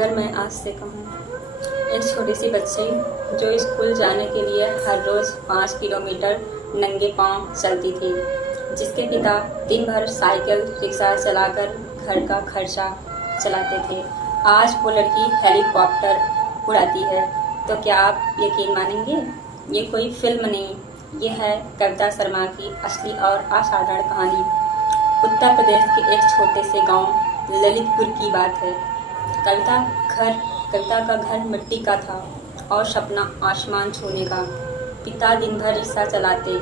अगर मैं आज से कहूँ, एक छोटी सी बच्ची जो स्कूल जाने के लिए हर रोज़ 5 किलोमीटर नंगे पांव चलती थी, जिसके पिता दिन भर साइकिल रिक्शा चलाकर घर का खर्चा चलाते थे, आज वो लड़की हेलीकॉप्टर उड़ाती है। तो क्या आप यकीन मानेंगे, ये कोई फिल्म नहीं, ये है कविता शर्मा की असली और असाधारण कहानी। उत्तर प्रदेश के एक छोटे से गांव ललितपुर की बात है। कविता का घर मिट्टी का था और सपना आसमान छूने का। पिता दिन भर रिक्शा चलाते,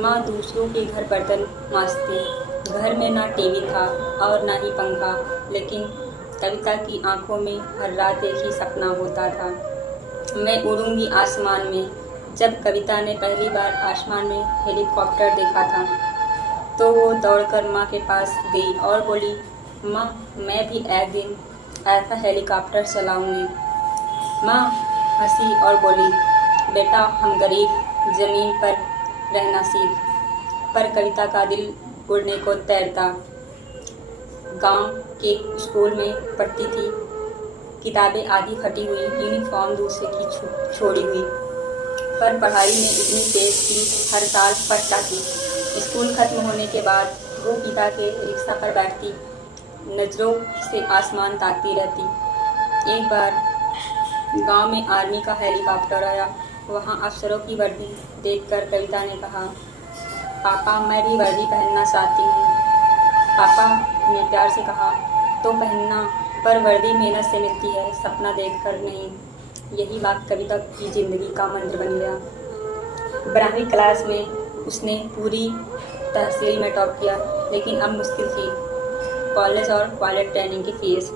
माँ दूसरों के घर बर्तन मांजती। घर में ना टीवी था और ना ही पंखा, लेकिन कविता की आंखों में हर रात एक ही सपना होता था, मैं उड़ूंगी आसमान में। जब कविता ने पहली बार आसमान में हेलीकॉप्टर देखा था, तो वो दौड़कर माँ के पास गई और बोली, माँ मैं भी एक दिन ऐसा हेलीकॉप्टर चलाऊंगी। माँ हंसी और बोली, बेटा हम गरीब, ज़मीन पर रहना सीख। पर कविता का दिल उड़ने को तैरता। गांव के स्कूल में पढ़ती थी, किताबें आधी फटी हुई, यूनिफॉर्म दूसरे की छोड़ी हुई, पर पढ़ाई में इतनी तेज थी, हर साल फर्स्ट आती। स्कूल खत्म होने के बाद वो पिता के रिक्शा पर बैठती, नज़रों से आसमान ताकती रहती। एक बार गांव में आर्मी का हेलीकॉप्टर आया। वहां अफसरों की वर्दी देखकर कविता ने कहा, पापा मैं भी वर्दी पहनना चाहती हूँ। पापा ने प्यार से कहा, तो पहनना, पर वर्दी मेहनत से मिलती है, सपना देखकर नहीं। यही बात कविता की ज़िंदगी का मंत्र बन गया। 12वीं क्लास में उसने पूरी तहसील में टॉप किया, लेकिन अब मुश्किल थी कॉलेज और पायलट ट्रेनिंग की फीस।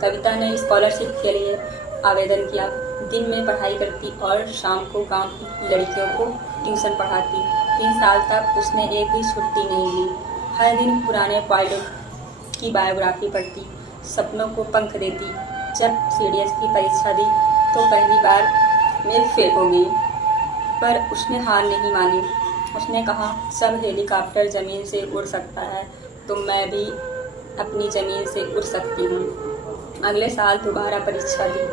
कविता ने स्कॉलरशिप के लिए आवेदन किया। दिन में पढ़ाई करती और शाम को गांव की लड़कियों को ट्यूशन पढ़ाती। 3 साल तक उसने एक भी छुट्टी नहीं ली। हर दिन पुराने पायलट की बायोग्राफी पढ़ती, सपनों को पंख देती। जब सीडीएस की परीक्षा दी तो पहली बार में फेल हो गई, पर उसने हार नहीं मानी। उसने कहा, सब हेलीकॉप्टर ज़मीन से उड़ सकता है, तो मैं भी अपनी ज़मीन से उड़ सकती हूँ। अगले साल दोबारा परीक्षा दी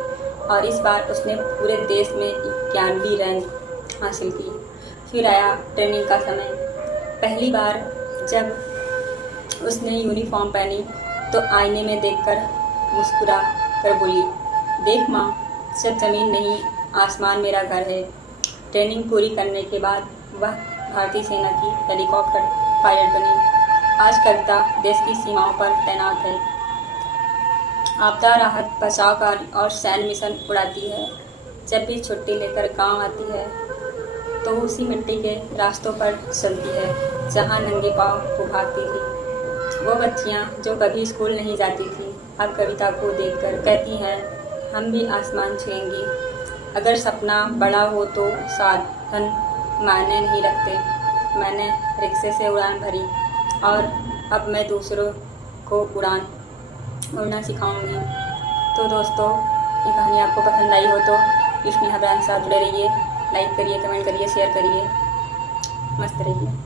और इस बार उसने पूरे देश में 91वीं रैंक हासिल की। फिर आया ट्रेनिंग का समय। पहली बार जब उसने यूनिफॉर्म पहनी तो आईने में देखकर मुस्कुरा कर बोली, देख माँ, जब ज़मीन नहीं आसमान मेरा घर है। ट्रेनिंग पूरी करने के बाद वह भारतीय सेना की हेलीकॉप्टर पायलट बनी। आज कविता देश की सीमाओं पर तैनात है, आपदा राहत बचाव कार्य और सैन्य मिशन उड़ाती है। जब भी छुट्टी लेकर गांव आती है तो उसी मिट्टी के रास्तों पर चलती है जहां नंगे पांव वो भागती थी। वो बच्चियां जो कभी स्कूल नहीं जाती थी, अब कविता को देखकर कहती हैं, हम भी आसमान छुएंगी। अगर सपना बड़ा हो तो साधन मायने नहीं रखते। मैंने रिक्शे से उड़ान भरी और अब मैं दूसरों को उड़ना सिखाऊंगी। तो दोस्तों, ये कहानी आपको पसंद आई हो तो स्नेहा ब्रांड साथ जुड़े रहिए, लाइक करिए, कमेंट करिए, शेयर करिए, मस्त रहिए।